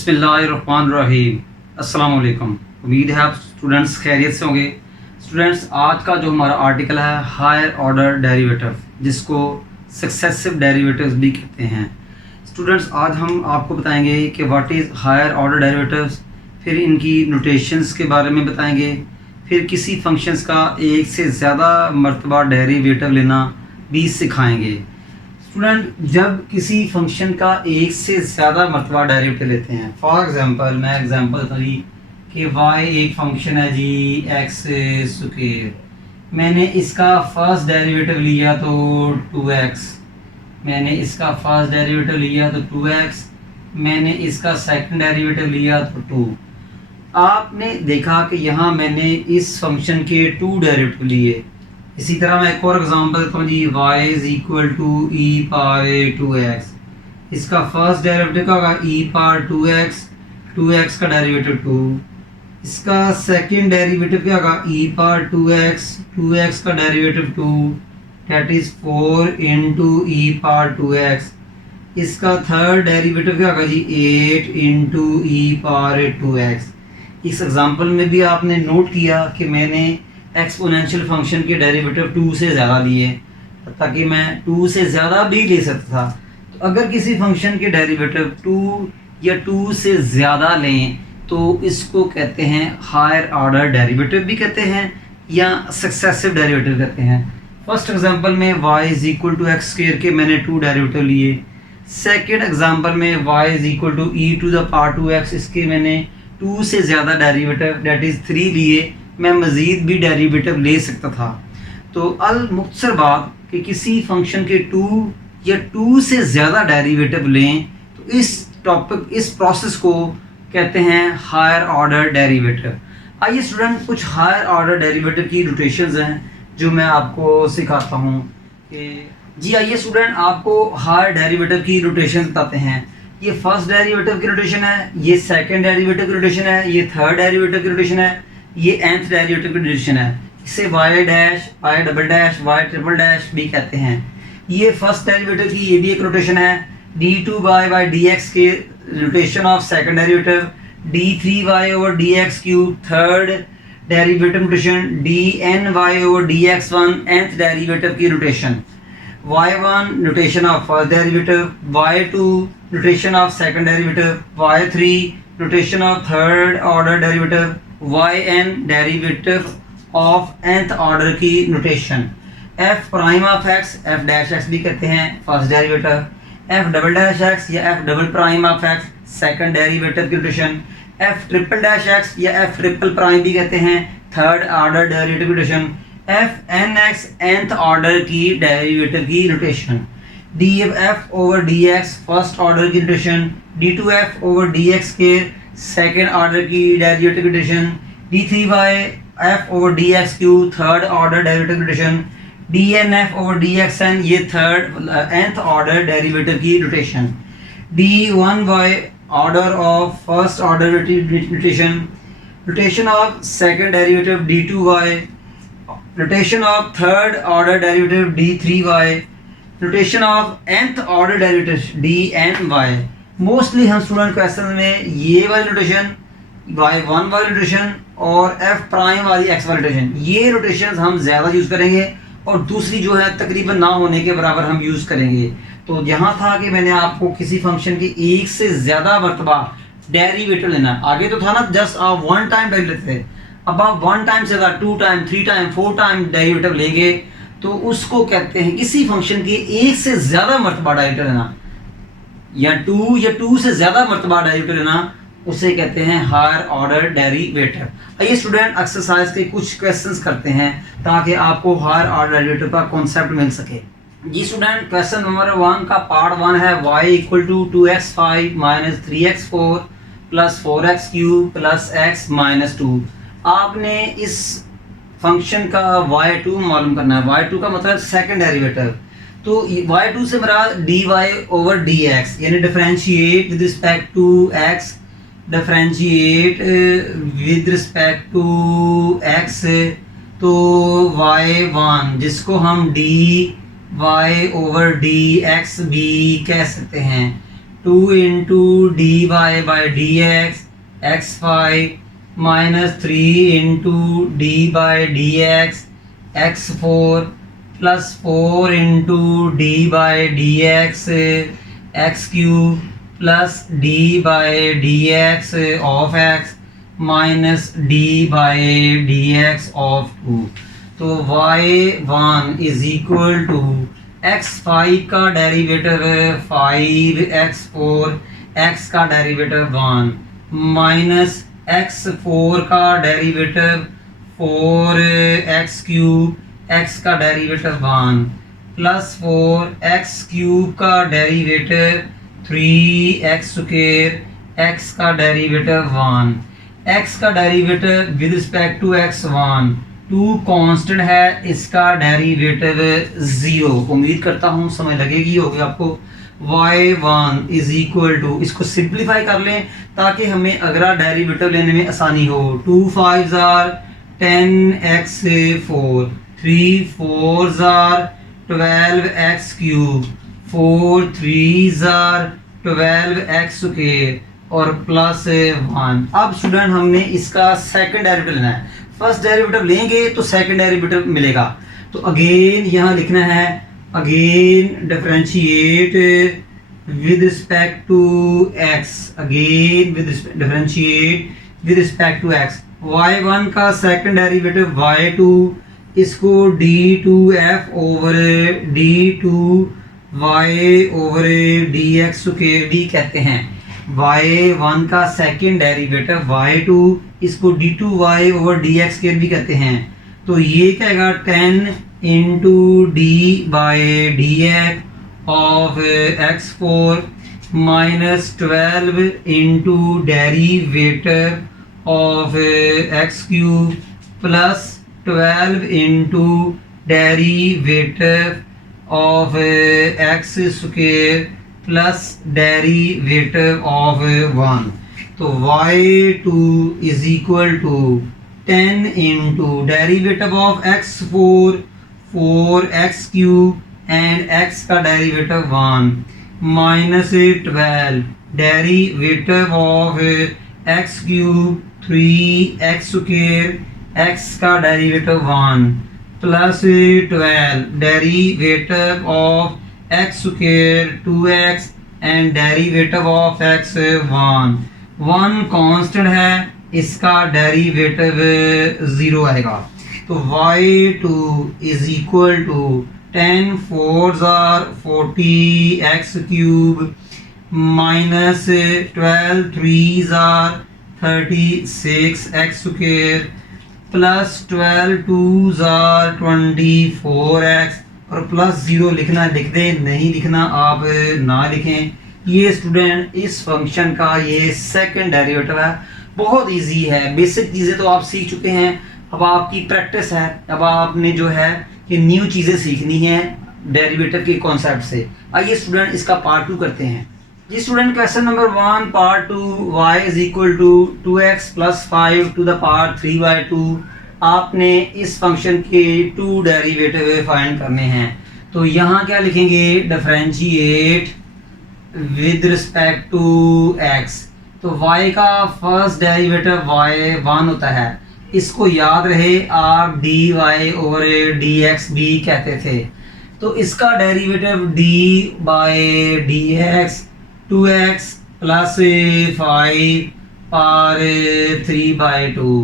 बिस्मिल्लाहिर्रहमानिर्रहीम। अस्सलाम वालेकुम। उम्मीद है आप स्टूडेंट्स खैरियत से होंगे। स्टूडेंट्स, आज का जो हमारा आर्टिकल है हायर ऑर्डर डेरिवेटिव, जिसको सक्सेसिव डेरिवेटिव्स भी कहते हैं। स्टूडेंट्स, आज हम आपको बताएंगे कि what is higher order derivatives, फिर इनकी नोटेशंस के बारे में बताएंगे, फिर किसी फंक्शंस का एक से ज़्यादा मरतबा डेरिवेटिव लेना भी सिखाएंगे। स्टूडेंट, जब किसी फंक्शन का एक से ज़्यादा मरतबा डेरिवेटिव लेते हैं, फॉर एग्जांपल मैं एग्जांपल बता दी कि y एक फंक्शन है जी x स्क्वायर, मैंने इसका फर्स्ट डेरिवेटिव लिया तो 2x, मैंने इसका फर्स्ट डेरिवेटिव लिया तो 2x, मैंने इसका सेकंड डेरिवेटिव लिया तो 2। आपने देखा कि यहाँ मैंने इस फंक्शन के 2 डेरिवेटिव लिए। इसी तरह मैं एक और एग्जांपल देता हूँ जी, y is equal to E power 2x, इसका फर्स्ट डेरिवेटिव का होगा ई पावर 2x, 2x का डेरिवेटिव 2, इसका सेकंड डेरिवेटिव क्या होगा ई पावर 2x, 2x का derivative 2, that is 4 into e power 2x, इसका थर्ड डेरिवेटिव क्या होगा जी 8 इंटू ई पावर 2x। इस एग्जांपल में भी आपने नोट किया कि मैंने एक्सपोनेंशियल फंक्शन के डेरिवेटिव 2 से ज़्यादा लिए, ताकि मैं 2 से ज़्यादा भी ले सकता था। तो अगर किसी फंक्शन के डेरिवेटिव 2 या 2 से ज़्यादा लें तो इसको कहते हैं हायर ऑर्डर डेरिवेटिव भी कहते हैं या सक्सेसिव डेरिवेटिव कहते हैं। फर्स्ट एग्जांपल में y is equal to x square के मैंने 2 डेरिवेटिव लिए। सेकेंड एग्जांपल में y is equal to E to the power 2x, इसके मैंने 2 से ज़्यादा डेरिवेटिव दैट इज़ 3 लिए। मैं मज़ीद भी डेरिवेटिव ले सकता था। तो अल मुख्तसर बात कि किसी फंक्शन के 2 या 2 से ज़्यादा डेरिवेटिव लें तो इस प्रोसेस को कहते हैं हायर ऑर्डर डेरिवेटिव। आइए स्टूडेंट, कुछ हायर ऑर्डर डेरिवेटिव की नोटेशंस हैं जो मैं आपको सिखाता हूँ कि जी। आइए स्टूडेंट, आपको हायर डेरिवेटिव की नोटेशंस बताते हैं। ये फर्स्ट डेरिवेटिव की नोटेशन है, ये सेकंड डेरिवेटिव की नोटेशन है, ये थर्ड डेरिवेटिव की नोटेशन है, ये nth डेरिवेटिव की नोटेशन है। इसे y dash, y double dash, y triple dash भी कहते हैं। ये फर्स्ट डेरिवेटिव की ये भी एक नोटेशन है। d2y dx के notation of second derivative, d3y over dx cube third derivative notation, dny over dx1 nth derivative की नोटेशन, y1 notation of first derivative, y2 notation of second derivative, y3 notation of third order derivative, yn derivative of nth order की notation, f prime of x, f dash x भी कहते हैं first derivative, f double dash x या f double prime of x second derivative की notation, f triple dash x या f triple prime भी कहते हैं थर्ड ऑर्डर डेरिवेटिव की notation, f nx nth order की डेरिवेटिव की notation, df over dx first order की नोटेशन, d2f ओवर dx के सेकेंड ऑर्डर की derivative notation, d3y f over dx cube third order derivative notation, dnf over dxn ये third nth order derivative की notation, d1y order of first order notation, notation of second derivative d2y, notation of third order derivative d3y, notation of nth order derivative dny। Mostly हम student question में ये वाली notation, y1 वाली notation और f prime वाली x वाली notation, ये notations हम ज़्यादा यूज़ करेंगे और दूसरी जो है तकरीबन ना होने के बराबर हम यूज़ करेंगे। तो यहाँ था कि मैंने आपको किसी फंक्शन की एक से ज़्यादा मरतबा डेरिवेटिव लेना। आगे तो था ना जस्ट आप वन टाइम डेरिवेटिव थे, अब आप वन टाइम से ज़्यादा 2 टाइम 3 टाइम 4 टाइम डेरिवेटिव लेंगे तो उसको कहते हैं किसी फंक्शन की एक से ज़्यादा मरतबा डेरिवेटिव लेना या 2 से ज़्यादा मरतबा डेरिवेटिव लेना, उसे कहते हैं हायर ऑर्डर डेरिवेटिव। आइए स्टूडेंट, एक्सरसाइज के कुछ क्वेश्चंस करते हैं ताकि आपको हायर ऑर्डर डेरिवेटिव का कॉन्सेप्ट मिल सके। जी स्टूडेंट, क्वेश्चन नंबर 1 का पार्ट 1 है y equal to 2x5 minus 3x4 plus 4x cube plus x minus 2। आपने इस फंक्शन का y2 मालूम करना है। y2 का मतलब सेकंड डेरिवेटिव, तो y2 से मेरा dy ओवर dx यानी differentiate with respect to x, differentiate with respect to x, तो y1 जिसको हम dy ओवर dx भी कह सकते हैं, 2 into D Y by D X 5 minus 3 into D by D X 4 plus 4 into D by D X cube plus D by D x of X minus D by D x of 2। तो y1 is equal to x5 का derivative 5x4 x का derivative 1 minus x4 का derivative 4x cube x का derivative 1 plus 4x cube का derivative 3x square x का derivative 1 x का derivative with respect to x1 2 constant है, इसका derivative 0। उम्मीद करता हूँ समझ लगेगी होगी आपको। y1 इज इक्वल टू, इसको सिंप्लीफाई कर लें ताकि हमें अगला डेरिवेटिव लेने में आसानी हो। 2 5s are 10x4 3 4s are 12x cube 4 3s are 12x square और प्लस 1। अब स्टूडेंट हमने इसका सेकंड डेरिवेटिव लेना है। फर्स्ट डेरिवेटिव लेंगे तो सेकंड डेरिवेटिव मिलेगा। तो अगेन यहाँ लिखना है, again differentiate with respect to x, again with differentiate with respect to x। y1 का सेकंड डेरिवेटिव y2, इसको d2f over d2y over dx square भी कहते हैं। y1 का सेकंड डेरिवेटिव y2, इसको d2y ओवर dx स्क्वायर भी कहते हैं। तो ये कहेगा 10 into D by D x of x4 minus 12 into derivative of x cube plus 12 into derivative of x square plus derivative of 1। तो y2 is equal to 10 into derivative of x4 4x cube and x का derivative 1 minus 12 derivative of x cube 3x square x का derivative 1 plus 12 derivative of x square 2x and derivative of x 1 constant है, इसका derivative 0 आएगा। तो y2 is equal to 10 4s are 40x cube minus 12 3s are 36x square plus 12 2s are 24x और plus 0 लिखना लिख दें, नहीं लिखना आप ना लिखें। ये स्टूडेंट इस फंक्शन का ये सेकंड डेरिवेटिव है, बहुत इजी है। बेसिक चीज़ें तो आप सीख चुके हैं, अब आपकी प्रैक्टिस है। अब आपने जो है कि न्यू चीज़ें सीखनी है डेरिवेटिव के कॉन्सेप्ट से। आइए स्टूडेंट इसका पार्ट 2 करते हैं। जी student, question number 1 part 2, y is equal to 2x plus 5 to the power 3/2। आपने इस फंक्शन के 2 डेरिवेटिव फाइंड करने हैं। तो यहाँ क्या लिखेंगे, differentiate with respect to x। तो y का फर्स्ट डेरिवेटिव y1 होता है, इसको याद रहे आप dy ओवर dx भी कहते थे। तो इसका derivative d by D x 2x plus 5 power 3/2।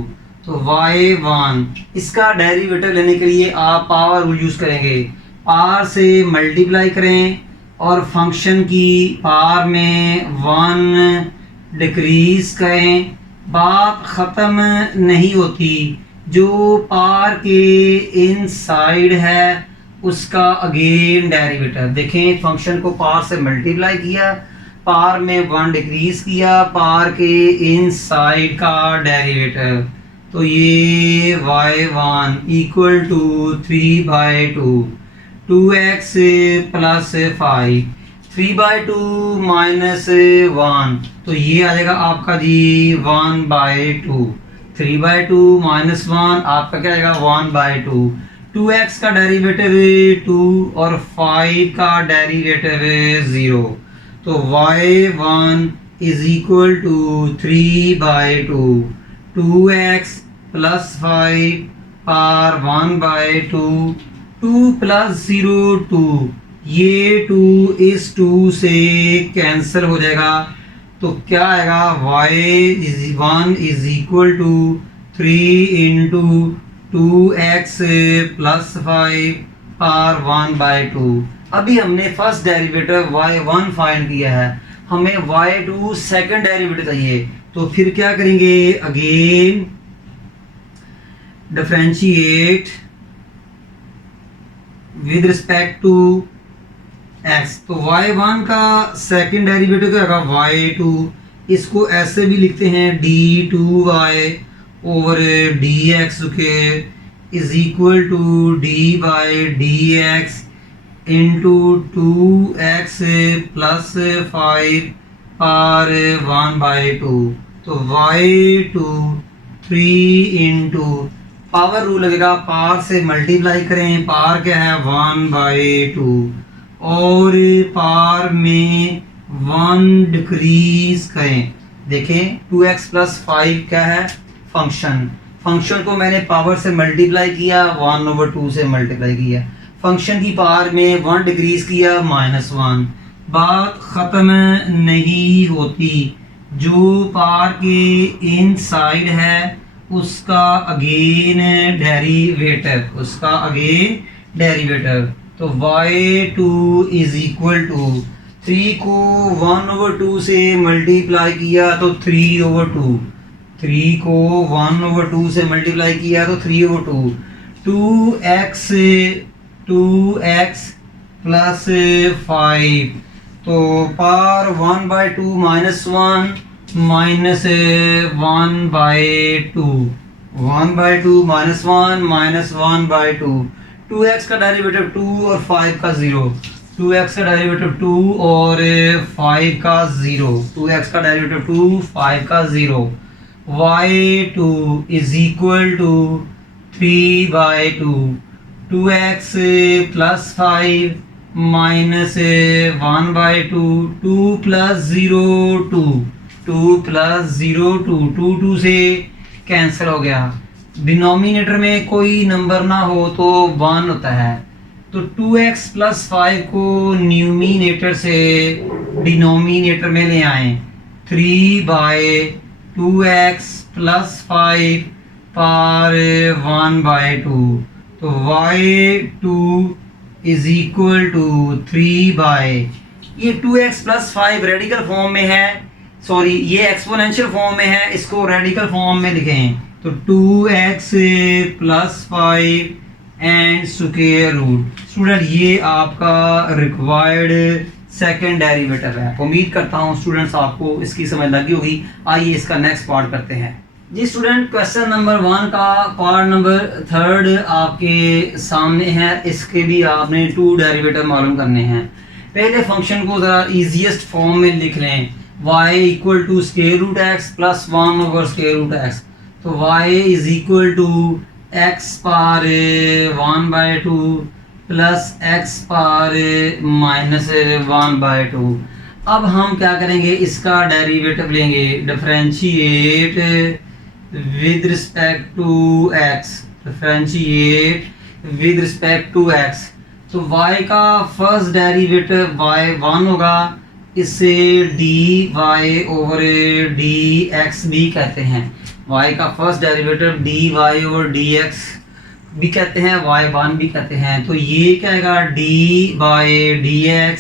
तो y1 इसका डेरिवेटिव लेने के लिए आप पावर रूल यूज़ करेंगे, पावर से मल्टीप्लाई करें और फंक्शन की पावर में 1 डिक्रीज करें। बात ख़त्म नहीं होती, जो पावर के इनसाइड है उसका अगेन डेरिवेटिव। देखें, फंक्शन को पावर से मल्टीप्लाई किया, पावर में 1 डिक्रीज किया, पावर के इनसाइड का डेरिवेटिव। तो ये y1 equal to 3/2 2x plus 5 3/2 minus 1। तो ये आ जाएगा आपका जी 1/2। 3/2 माइनस 1 आपका क्या आएगा 1/2। 2x का डेरिवेटिव 2 और 5 का डेरिवेटिव 0। तो y1 is equal to 3/2, 2x plus 5 power 1/2, 2 plus 0 2, ये 2 इस 2 से कैंसिल हो जाएगा। तो क्या आएगा, y1 is equal to 3 into 2x plus 5 power 1/2। अभी हमने फर्स्ट डेरिवेटिव y1 फाइंड किया है, हमें y2 सेकंड डेरिवेटिव चाहिए। तो फिर क्या करेंगे, again differentiate with respect to x। तो y1 का सेकंड डेरिवेटिव क्या होगा, y2। इसको ऐसे भी लिखते हैं d2y over dx is equal to d by dx into 2x plus 5 power 1/2। तो y2 3 इंटू पावर रूल लगेगा, पावर से मल्टीप्लाई करें, पावर क्या है 1/2 और पावर में 1 डिक्रीज करें। देखें 2x प्लस 5 क्या है, फंक्शन को मैंने पावर से मल्टीप्लाई किया, 1/2 से मल्टीप्लाई किया, फंक्शन की पावर में 1 डिक्रीज किया -1। बात ख़त्म नहीं होती, जो पावर के इनसाइड है उसका अगेन डेरिवेटिव, तो y2 इज इक्वल टू 3 को 1/2 से मल्टीप्लाई किया तो 3/2, 3 को 1/2 से मल्टीप्लाई किया तो 3/2, 2x प्लस 5, तो पावर 1/2 -1 -1/2, 1/2 -1 -1/2, 2x का डेरिवेटिव 2 और 5 का 0, 2x का डेरिवेटिव 2 और 5 का 0, 2x का डेरिवेटिव 2 5 का 0, y2 is equal to 3/2, 2x plus 5 minus 1/2, 2 plus 0 2, 2 plus 0 2, 2 से कैंसिल हो गया। डिनोमिनेटर में कोई नंबर ना हो तो 1 होता है, तो 2x प्लस 5 को न्यूमिनेटर से डिनोमिनेटर में ले आए, 3/2x प्लस 5 पावर 1/2। तो y2 इज इक्वल टू 3 ये 2x प्लस 5 रेडिकल फॉर्म में है, सॉरी ये एक्सपोनेंशियल फॉर्म में है, इसको रेडिकल फॉर्म में लिखें तो 2x plus 5 and square root. Student ये आपका रिक्वायर्ड सेकेंड डेरिवेटिव है। उम्मीद करता हूँ स्टूडेंट्स आपको इसकी समझ लगी होगी। आइए इसका नेक्स्ट पार्ट करते हैं। जी स्टूडेंट, क्वेश्चन नंबर 1 का पार्ट नंबर 3 आपके सामने है। इसके भी आपने 2 डेरिवेटिव मालूम करने हैं। पहले फंक्शन को ज़रा इजीएस्ट फॉर्म में लिख लें, y equal to square root x plus 1 over square root x. तो y is equal to x power 1/2 plus x power minus 1/2। अब हम क्या करेंगे, इसका डेरिवेटिव लेंगे, differentiate with respect to x, differentiate with respect to x। तो y का first derivative y1 होगा, इससे dy ओवर dx भी कहते हैं। y का first derivative dy over dx भी कहते हैं, y1 भी कहते हैं। तो ये क्या आएगा, d by dx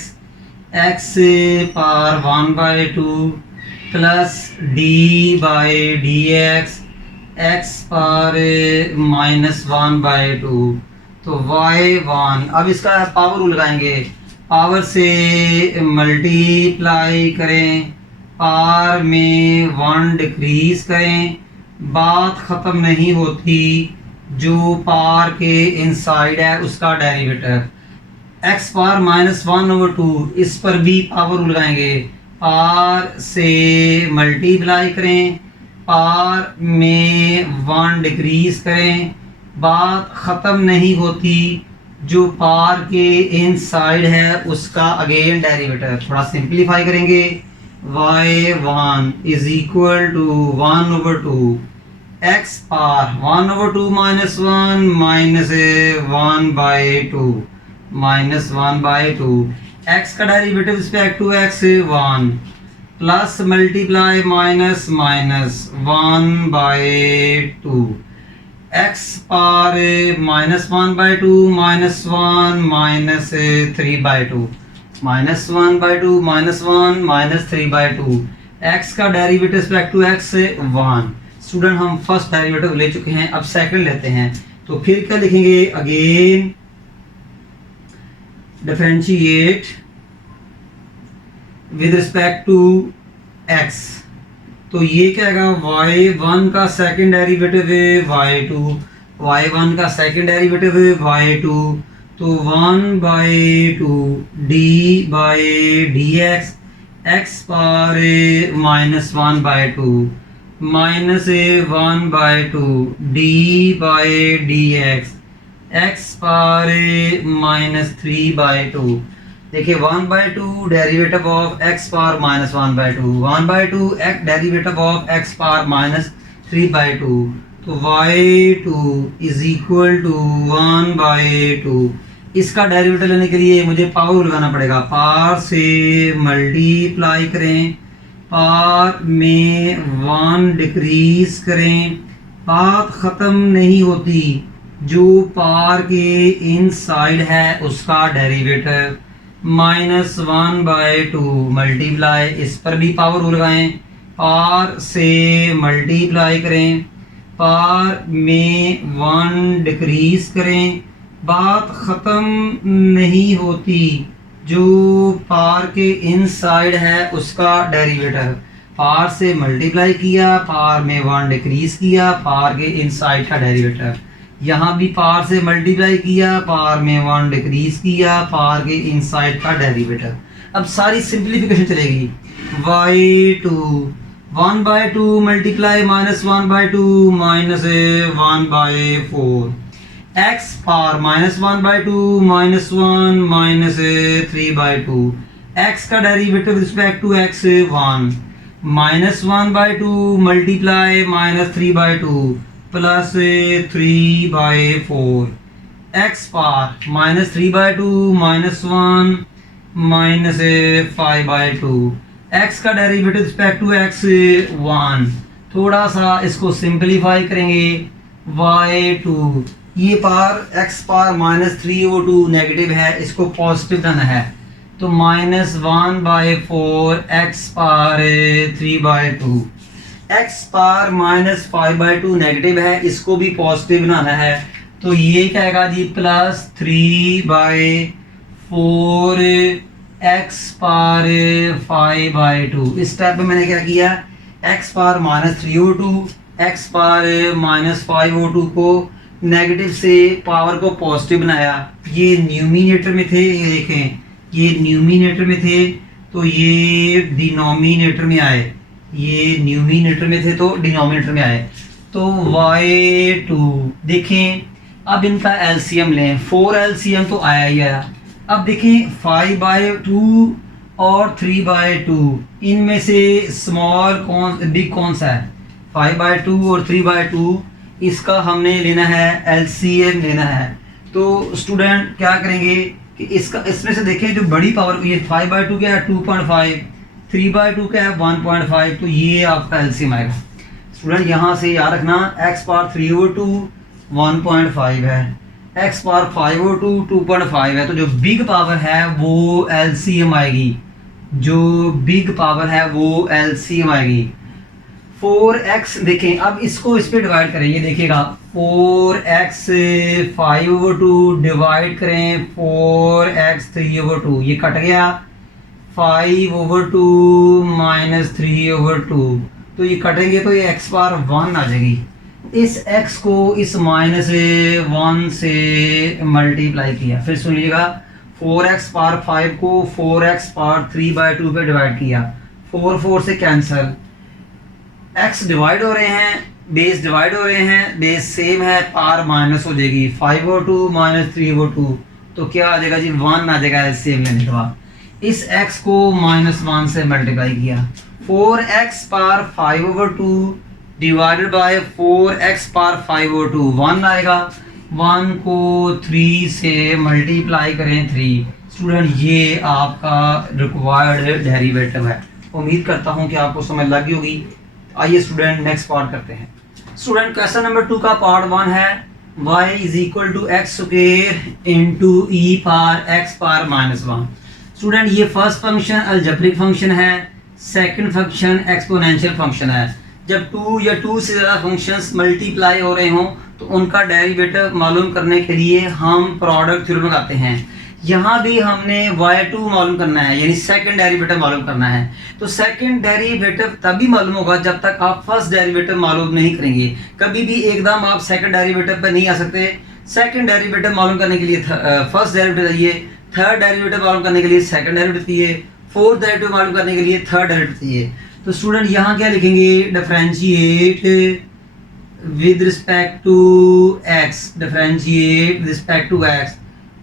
x power 1/2 plus d by dx x power minus 1/2। तो y1, अब इसका पावर रूल लगाएंगे, पावर से मल्टीप्लाई करें, पावर में 1 डिक्रीज करें। बात ख़त्म नहीं होती, जो पावर के इनसाइड है उसका डेरिवेटिव x पावर माइनस 1/2, इस पर भी पावर रूल लगाएंगे, पावर से मल्टीप्लाई करें, पावर में 1 डिक्रीज करें। बात ख़त्म नहीं होती, जो पार के इनसाइड है उसका अगेन डेरिवेटिव। थोड़ा सिंप्लीफाई करेंगे, y1 is equal to 1/2 x power 1/2 minus 1 minus 1/2 minus 1/2 x का derivative respect to x 1 plus multiply minus minus 1/2 x power minus 1/2 minus 1 minus 3/2 minus 1/2 minus 1 minus 3/2 x का derivative respect to x 1। Student हम first derivative ले चुके हैं, अब second लेते हैं। तो फिर क्या लिखेंगे, again differentiate with respect to x। तो ये क्या आएगा, y1 का सेकंड डेरिवेटिव है y2, y1 का सेकंड डेरिवेटिव है y2, तो 1/2 d by dx x power minus 1/2 minus 1/2 d by dx x power minus 3/2। देखिए 1/2 derivative of x power minus 1/2, 1/2 derivative of x power minus 3/2, तो y2 is equal to 1/2। इसका derivative लेने के लिए मुझे power लगाना पड़ेगा, पावर से मल्टीप्लाई करें, पावर में 1 डिक्रीज करें, बात ख़त्म नहीं होती, जो पावर के इनसाइड है उसका डेरिवेटिव माइनस 1/2 मल्टीप्लाई, इस पर भी पावर रूल लगाएं, पावर से मल्टीप्लाई करें, पावर में 1 डिक्रीज करें, बात ख़त्म नहीं होती, जो पावर के इनसाइड है उसका डेरिवेटिव। पावर से मल्टीप्लाई किया, पावर में 1 डिक्रीज किया, पावर के इनसाइड का डेरिवेटिव। यहाँ भी पावर से मल्टीप्लाई किया, पावर में 1 डिक्रीज किया, पावर के इनसाइड का डेरिवेटिव। अब सारी सिंप्लीफिकेशन चलेगी, y2 1/2 multiply minus 1/2 minus 1/4 x power minus 1/2 minus 1 minus 3/2 x का derivative respect to x 1 minus 1/2 multiply minus 3/2 plus 3/4 x power minus 3/2 minus 1 minus 5/2 x का डेरिवेटिव रिस्पेक्ट टू x 1। थोड़ा सा इसको simplify करेंगे, y2 ये power x power minus 3/2 negative है, इसको positive करना है, तो minus 1/4 x power 3/2, x power minus 5/2 negative है, इसको भी पॉजिटिव बनाना है, तो ये क्या आएगा जी, प्लस 3/4 x पावर 5/2। इस स्टेप में मैंने क्या किया, x power minus 3/2 x power minus 5/2 को नेगेटिव से पावर को पॉजिटिव बनाया। ये न्यूमिनेटर में थे, ये देखें ये न्यूमिनेटर में थे, तो ये डिनोमिनेटर में आए, ये न्यूमिनेटर में थे तो डिनोमिनेटर में आए, तो y2 देखें। अब इनका एलसीएम लें, 4 एलसीएम तो आया ही आया। अब देखें 5/2 और 3/2 इनमें से स्मॉल कौन बिग कौन सा है, 5/2 और 3/2, इसका हमने लेना है एलसीएम लेना है। तो स्टूडेंट क्या करेंगे कि इसका इसमें से देखें जो बड़ी पावर, ये 5/2 क्या है 2.5, 3/2 क्या है 1.5, तो ये आपका एलसीएम आएगा। स्टूडेंट यहाँ से याद रखना, x पावर 3/2 1.5 है, x पावर 5/2 2.5 है, तो जो बिग पावर है वो एलसीएम आएगी, जो बिग पावर है वो एलसीएम आएगी। 4x देखें, अब इसको इस पे डिवाइड करें, ये देखिएगा 4x 5/2 डिवाइड करें 4x 3/2, ये कट गया, 5/2 माइनस 3/2, तो ये कटेंगे तो ये x पावर 1 आ जाएगी। इस x को इस माइनस 1 से मल्टीप्लाई किया, फिर सुन लीजिएगा 4x पावर 5 को 4x पावर 3/2 पे डिवाइड किया, 4 से कैंसिल, x डिवाइड हो रहे हैं, बेस डिवाइड हो रहे हैं, बेस सेम है, पावर माइनस हो जाएगी, 5/2 माइनस 3/2 तो क्या आ जाएगा जी 1 आ जाएगा एलसीएम लेने के बाद। इस x को -1 से मल्टीप्लाई किया, 4x power 5/2 divided by 4x power 5/2 1 आएगा। 1 को 3 से मल्टीप्लाई करें 3। स्टूडेंट ये आपका रिक्वायर्ड डेरिवेटिव है। उम्मीद करता हूँ कि आपको समझ लगी होगी। आइए स्टूडेंट नेक्स्ट पार्ट करते हैं। स्टूडेंट क्वेश्चन नंबर 2 का पार्ट 1 है y is equal to x square into e power x power -1। Student ये फर्स्ट फंक्शन अलजेब्रिक फंक्शन है, सेकंड फंक्शन एक्सपोनेंशियल फंक्शन है। जब 2 या 2 से ज़्यादा फंक्शंस मल्टीप्लाई हो रहे हों तो उनका डेरिवेटिव मालूम करने के लिए हम प्रोडक्ट थ्योरम लगाते हैं। यहाँ भी हमने y2 मालूम करना है, यानी सेकंड डेरिवेटिव मालूम करना है। तो सेकंड डेरिवेटिव तभी मालूम होगा जब तक आप फर्स्ट डेरिवेटिव मालूम नहीं करेंगे। कभी भी एकदम आप सेकंड डेरिवेटिव पर नहीं आ सकते। सेकंड डेरिवेटिव मालूम करने के लिए फर्स्ट डेरिवेटिव चाहिए, थर्ड डेरिवेटिव मालूम करने के लिए सेकंड डेरिवेटिव चाहिए, फोर्थ डेरिवेटिव मालूम करने के लिए थर्ड डेरिवेटिव चाहिए। तो स्टूडेंट यहाँ क्या लिखेंगे, differentiate with respect to x, differentiate with respect to x.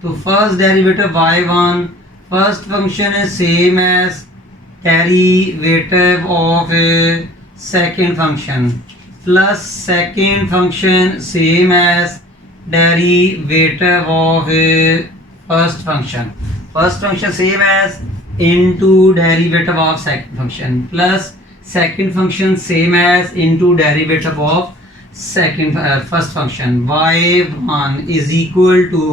तो first derivative y1, first function is same as derivative of second function plus second function same as derivative of first function. First function same as into derivative of second function plus second function same as into derivative of second first function. y1 is equal to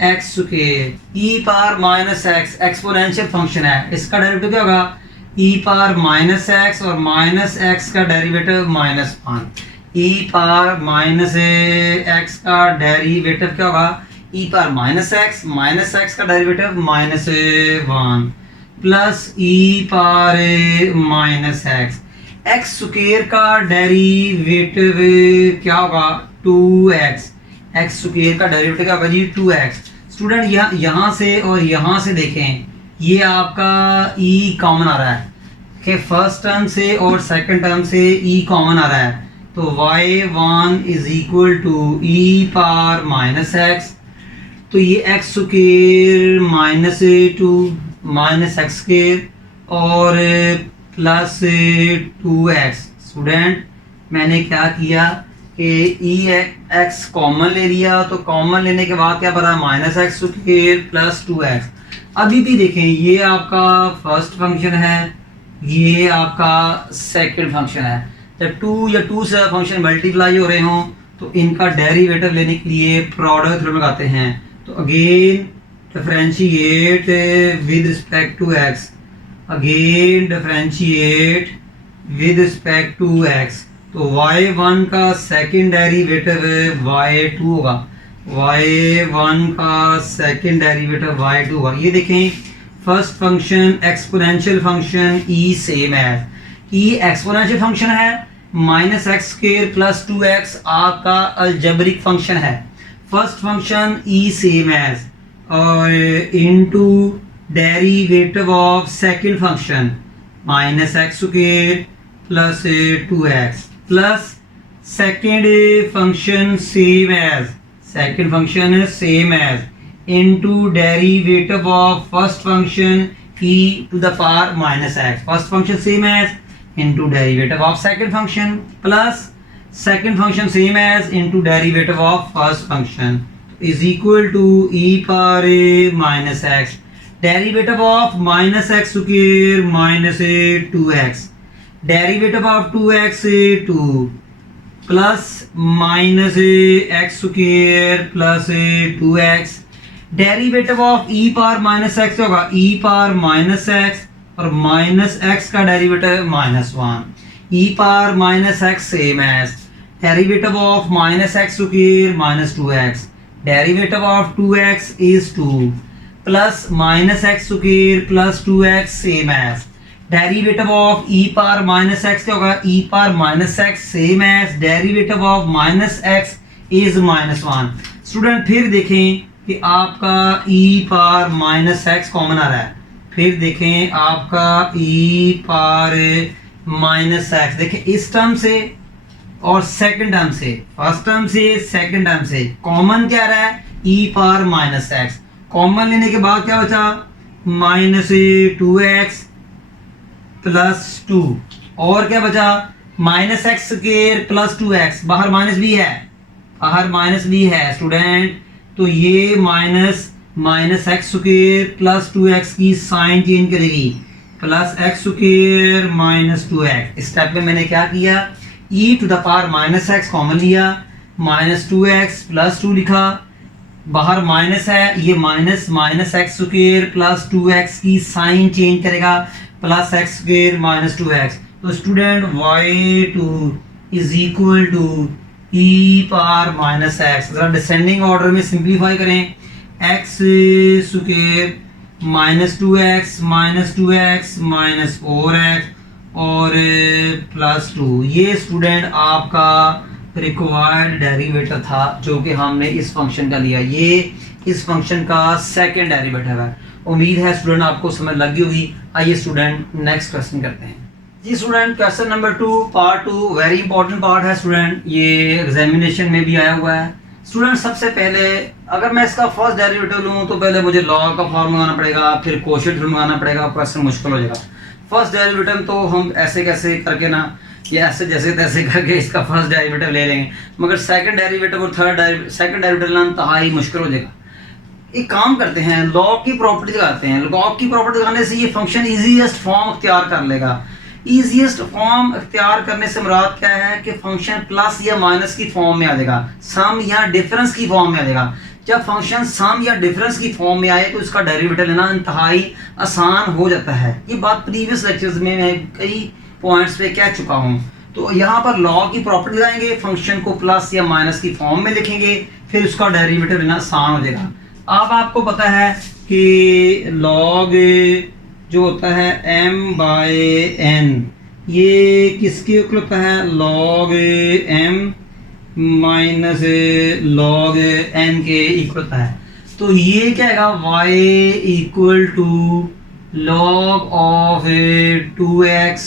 x square e power minus x, exponential function है, इसका derivative क्या होगा e power minus x और minus x का derivative -1। E power minus x का derivative क्या होगा e power minus x का derivative -1 plus e power minus x. X square का डेरिवेटिव क्या होगा 2x। एक्स स्क्वायर का डेरिवेटिव क्या होगा जी 2x। स्टूडेंट यहाँ से और यहाँ से देखें, ये आपका e कॉमन आ रहा है कि फर्स्ट टर्म से और सेकंड टर्म से e कॉमन आ रहा है। तो y1 is equal to e power minus x, तो ये x square -2 minus x square और प्लस 2x। स्टूडेंट मैंने क्या किया कि ई एक्स कॉमन ले लिया, तो कॉमन लेने के बाद क्या बना -x स्क्वायर प्लस 2x। अभी भी देखें ये आपका फर्स्ट फंक्शन है, ये आपका सेकंड फंक्शन है। जब 2 या 2 से फंक्शन मल्टीप्लाई हो रहे हों तो इनका डेरिवेटिव लेने के लिए प्रोडक्ट थ्योरम लगाते हैं। तो again differentiate with respect to x, again differentiate with respect to x। तो y1 का सेकंड डेरिवेटिव y2 होगा, y1 का सेकंड डेरिवेटिव y2 होगा। ये देखें first function exponential function e same है, e एक्सपोनेंशियल फंक्शन है, -x स्क्वायर प्लस 2x आपका अलजेब्रिक फंक्शन है। फर्स्ट फंक्शन e सेम है और into derivative of second function -x square plus 2x plus second function same as into derivative of first function e to the power -x। First function same as into derivative of second function plus second function same as into derivative of first function is equal to e power -x। Derivative of -x square -2x, derivative of 2x 2 plus -x square plus 2x। Derivative of e power -x होगा e power -x और -x का derivative -1। e power -x same as derivative of -x square -2x, derivative of 2x is 2 plus -x square plus 2x same as derivative of e power -x क्या होगा e power -x same as derivative of -x is -1। Student फिर देखें कि आपका e power -x common आ रहा है, फिर देखें आपका e पावर -x, देखें इस टर्म से और सेकंड टर्म से, फर्स्ट टर्म से सेकंड टर्म से कॉमन क्या आ रहा है e पावर -x कॉमन लेने के बाद क्या बचा, माइनस 2x प्लस 2, और क्या बचा, minus x square plus 2x, बाहर माइनस भी है, बाहर माइनस भी है स्टूडेंट, तो ये minus x square plus 2x की साइन चेंज करेगी, plus x square minus 2x। इस स्टेप में मैंने क्या किया, e to the power minus x common लिया, माइनस 2x प्लस 2 लिखा, बाहर माइनस है, ये minus x square plus 2x की साइन चेंज करेगा, plus x square minus 2x। तो student y2 is equal to e power minus x. जरा descending order में सिंप्लीफाई करें, x square minus 2x minus 4x और plus 2, ये student आपका required derivative था जो कि हमने इस फंक्शन का लिया। ये इस फंक्शन का सेकंड डेरिवेटिव है। उम्मीद है स्टूडेंट आपको समझ लगी होगी। आइए स्टूडेंट नेक्स्ट क्वेश्चन करते हैं। जी student, question number 2 part 2 very important part है स्टूडेंट, ये एग्जामिनेशन में भी आया हुआ है। स्टूडेंट सबसे पहले अगर मैं इसका फर्स्ट डेरिवेटिव लूँ तो पहले मुझे लॉग का फॉर्म लगाना पड़ेगा, फिर कोशिश लगाना पड़ेगा, क्वेश्चन मुश्किल हो जाएगा। फर्स्ट डेरिवेटिव तो हम ऐसे कैसे करके ना, ये ऐसे जैसे तैसे करके इसका फर्स्ट डेरिवेटिव ले लेंगे, मगर सेकंड डेरिवेटिव और सेकंड डेरिवेटिव लेना इंतहाई मुश्किल हो जाएगा। एक काम करते हैं, लॉग की प्रॉपर्टी लगाते हैं। लॉग की प्रॉपर्टी लगाने से ये फंक्शन इजीएस्ट फॉर्म अख्तियार कर लेगा। इजीएस्ट फॉर्म अख्तियार करने से मुराद क्या है कि फंक्शन प्लस या माइनस की फॉर्म में आ जाएगा, सम या डिफरेंस की फॉर्म में आ जाएगा। जब फंक्शन सम या डिफरेंस की फॉर्म में आए तो इसका डेरिवेटिव लेना इंतहाई आसान हो जाता है। ये बात प्रीवियस लेक्चर्स में मैं कई पॉइंट्स पे कह चुका हूँ। तो यहाँ पर लॉग की प्रॉपर्टी लगाएंगे, फंक्शन को प्लस या माइनस की फॉर्म में लिखेंगे, फिर उसका डेरिवेटिव लेना आसान हो जाएगा। अब आपको पता है कि लॉग जो होता है m/n, ये किसके इक्वल होता है, log m minus log n के इक्वल होता है। तो ये क्या है, y equal to log of 2x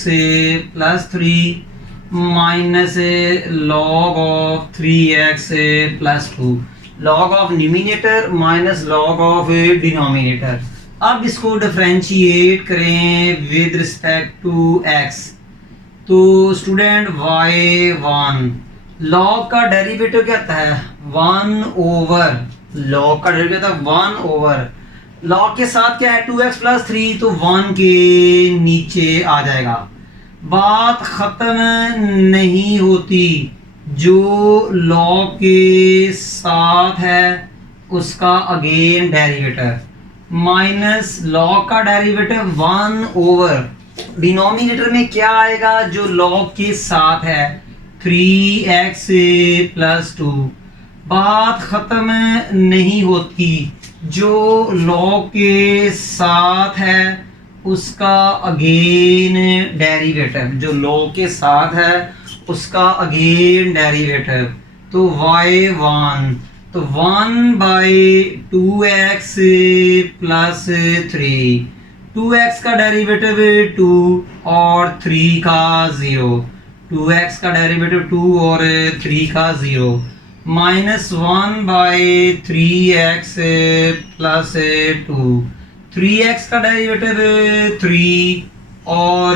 plus 3 minus log of 3x plus 2, log of numerator minus log of denominator. अब इसको डिफरेंशिएट करें विद रिस्पेक्ट टू x, तो स्टूडेंट y1 log का डेरिवेटिव क्या आता है, 1 ओवर, log का डेरिवेटिव आता है 1 ओवर, log के साथ क्या है 2x प्लस 3, तो 1 के नीचे आ जाएगा। बात खत्म नहीं होती, जो log के साथ है उसका अगेन डेरिवेटिव, माइनस log का डेरिवेटिव 1 ओवर, डिनोमिनेटर में क्या आएगा जो log के साथ है 3x प्लस 2। बात खत्म नहीं होती, जो log के साथ है उसका अगेन डेरिवेटिव, जो log के साथ है उसका अगेन डेरिवेटिव, तो y1 तो 1/2x प्लस 3, 2x का डेरिवेटिव 2 और 3 का 0, 2x का डेरिवेटिव 2 और 3 का 0, माइनस 1/3x प्लस 2, 3x का डेरिवेटिव 3 और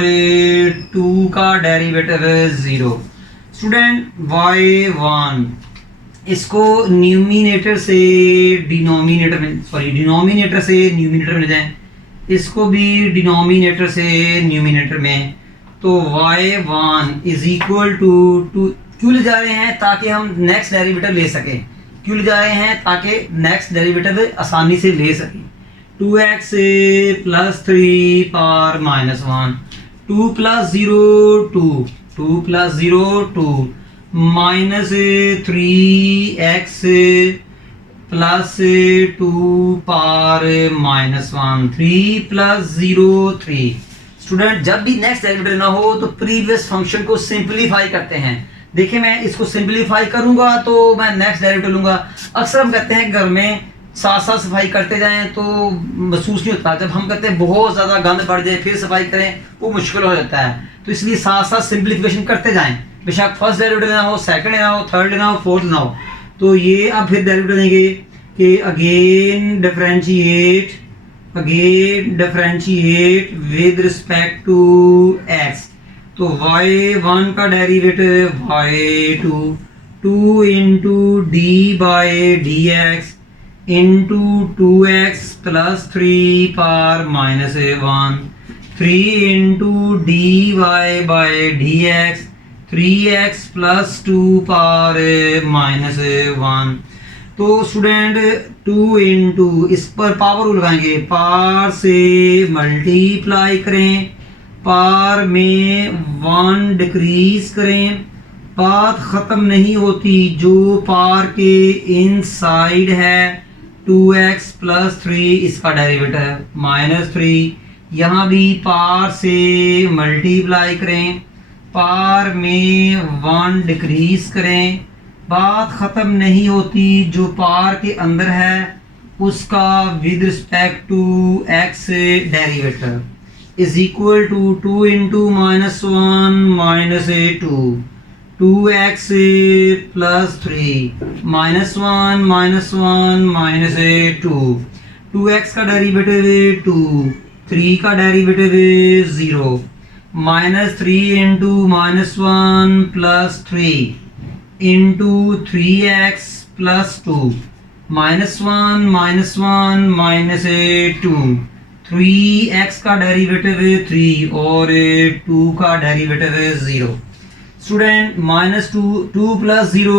2 का डेरिवेटिव 0। स्टूडेंट y1 इसको न्यूमिनेटर से डिनोमिनेटर में, डिनोमिनेटर से न्यूमिनेटर में ले जाएं, इसको भी डिनोमिनेटर से न्यूमिनेटर में, तो y1 इज इक्वल टू क्यों ले जा रहे हैं, ताकि हम नेक्स्ट डेरिवेटिव ले सकें। क्यों ले जा रहे हैं, ताकि नेक्स्ट डेरिवेटिव आसानी से ले सकें। 2x plus 3 power minus 1, 2 plus 0 2, 2 plus 0 2, minus 3x plus 2 power minus 1, 3 plus 0 3। Student जब भी नेक्स्ट डेरिवेटिव ना हो तो प्रीवियस फंक्शन को सिंपलीफाई करते हैं। देखिए मैं इसको सिंपलीफाई करूंगा तो मैं नेक्स्ट डेरिवेटिव लूंगा। अक्सर हम कहते हैं घर में साथ साथ सफाई करते जाएं तो महसूस नहीं होता, जब हम कहते हैं बहुत ज़्यादा गंद पड़ जाए फिर सफाई करें वो मुश्किल हो जाता है। तो इसलिए साथ साथ सिंपलीफिकेशन करते जाएं, बेशक फर्स्ट डेरिवेटिव लेना हो, सेकंड लेना हो, थर्ड लेना हो, फोर्थ लेना हो। तो ये अब फिर डेरिवेटिव लेंगे, कि again differentiate with respect to x। तो y1 का derivative y2 2 into D by D x into 2x plus 3 power minus 1 3 into D Y by D x 3x plus 2 power minus 1। तो स्टूडेंट 2 इंटू इस पर power लगाएंगे, power से multiply करें, power में 1 decrease करें, बात ख़त्म नहीं होती, जो पावर के इनसाइड है 2x प्लस 3 इसका डेरिवेटिव माइनस 3। यहाँ भी पावर से मल्टीप्लाई करें, पावर में 1 डिक्रीज करें, बात ख़त्म नहीं होती, जो पावर के अंदर है उसका with respect to x derivative is equal to 2 into minus 1 minus 2 2x plus 3 minus 1 minus 1 minus 2 2x का डेरिवेटिव 2 3 का derivative 0 minus 3 into minus 1 plus 3 into 3x plus 2 minus 1 minus 1 minus 2 3x का derivative 3 और 2 का derivative 0। Student minus 2 plus 0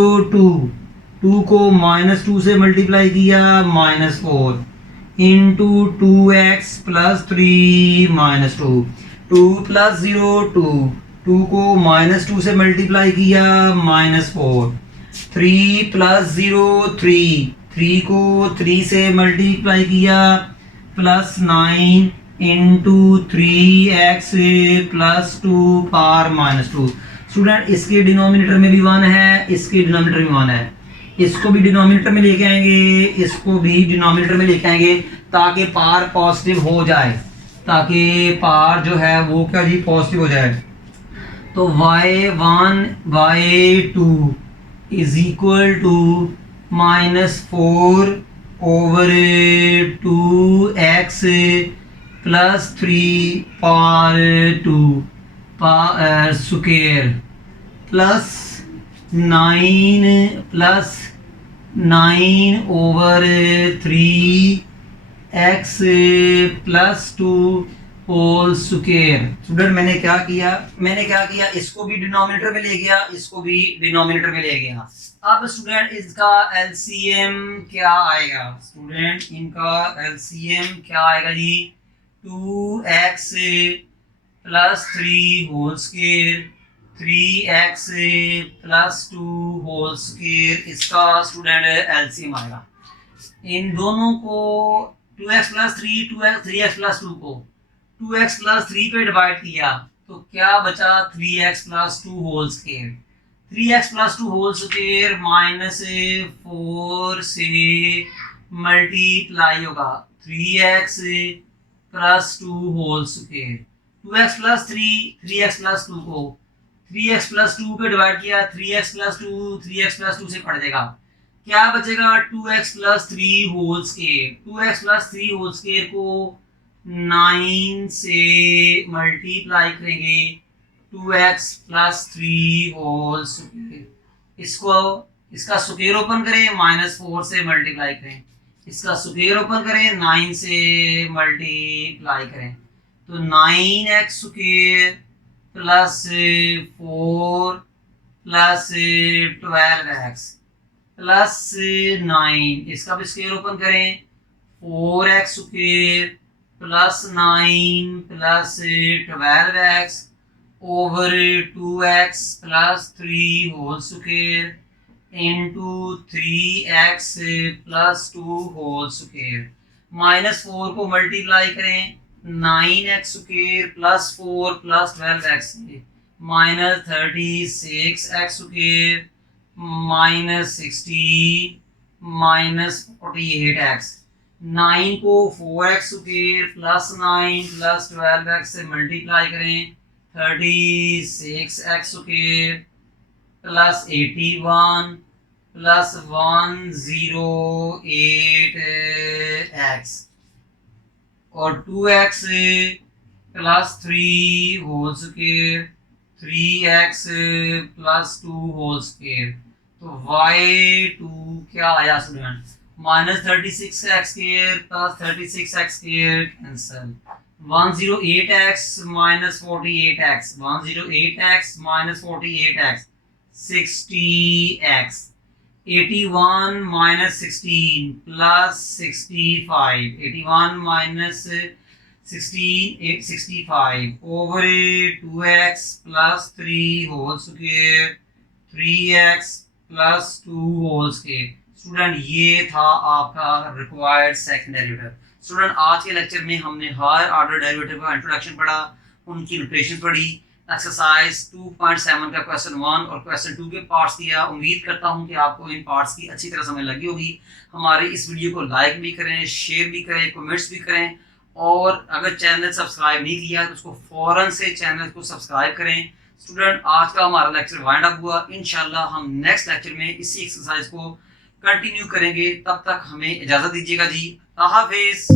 2 को minus 2 से multiply किया minus 4 into 2x plus 3 minus 2 plus 0 2 को minus 2 से मल्टीप्लाई किया माइनस 4 3 प्लस 0 3 को 3 से मल्टीप्लाई किया plus 9 into 3x plus 2 power minus 2। Student इसके डिनोमिनेटर में भी 1 है, इसके डिनोमिनेटर में 1 है, इसको भी डिनोमिनेटर में लेके आएंगे, इसको भी डिनोमिनेटर में लेके आएंगे ताकि पावर पॉजिटिव हो जाए, ताकि पावर जो है वो क्या जी पॉजिटिव हो जाए। तो y1 y2 is equal to minus 4 over 2x plus 3 power 2 square plus 9 over 3x plus 2 whole square. Student मैंने क्या किया, इसको भी डिनोमिनेटर में ले गया, इसको भी डिनोमिनेटर में ले गया। अब स्टूडेंट इसका एलसीएम क्या आएगा, स्टूडेंट इनका एलसीएम क्या आएगा जी 2x plus 3 whole square 3x plus 2 whole square, इसका स्टूडेंट एलसीएम आएगा। इन दोनों को 2x प्लस 3x प्लस 2 को 2x प्लस 3 पे डिवाइड किया तो क्या बचा 3x plus 2 whole square 3x plus 2 whole square minus 4 से मल्टीप्लाई होगा 3x plus 2 whole square 2x plus 3x plus 2 को 3x प्लस 2 पे डिवाइड किया 3x प्लस 2 से कट जाएगा, क्या बचेगा 2x plus 3 whole square 2x plus 3 whole square को 9 से मल्टीप्लाई करेंगे 2x प्लस 3 होल स्क्वायर, इसका स्क्वायर ओपन करें माइनस 4 से मल्टीप्लाई करें, इसका स्क्वायर ओपन करें 9 से मल्टीप्लाई करें तो 9x square plus 4 plus 12x plus 9, इसका भी स्क्वायर ओपन करें 4x square plus 9 plus 12x over 2x plus 3 whole square into 3x plus 2 whole square minus 4 को मल्टीप्लाई करें 9x square plus 4 plus 12x minus 36x square minus 16 minus 48x 9 को 4x square plus 9 plus 12x से multiply करें 36x square plus 81 plus 108x और 2x plus 3 whole square 3x plus 2 whole square. तो y2 क्या आया student? -36x square plus 36x square cancel. 108x minus 48x 108x minus 48x 60x 81 minus 16 plus 65 81 minus 16 65 over 2x plus 3 whole square 3x plus 2 whole square। Student ये था आपका required second derivative. Student आज के lecture में हमने higher order derivative का introduction पढ़ा, उनकी नोटेशन पढ़ी, एक्सरसाइज 2.7 का क्वेश्चन 1 और क्वेश्चन 2 के पार्ट्स दिया। उम्मीद करता हूं कि आपको इन पार्ट्स की अच्छी तरह समझ लगी होगी। हमारे इस वीडियो को लाइक भी करें, शेयर भी करें, कमेंट्स भी करें और अगर चैनल सब्सक्राइब नहीं किया तो उसको फौरन से चैनल को सब्सक्राइब करें। स्टूडेंट आज का हमारा लेक्चर वाइंड अप हुआ। इंशाल्लाह हम नेक्स्ट लेक्चर में इसी एक्सरसाइज को कंटिन्यू करेंगे। तब तक हमें इजाजत दीजिएगा जी। अल्लाह हाफिज।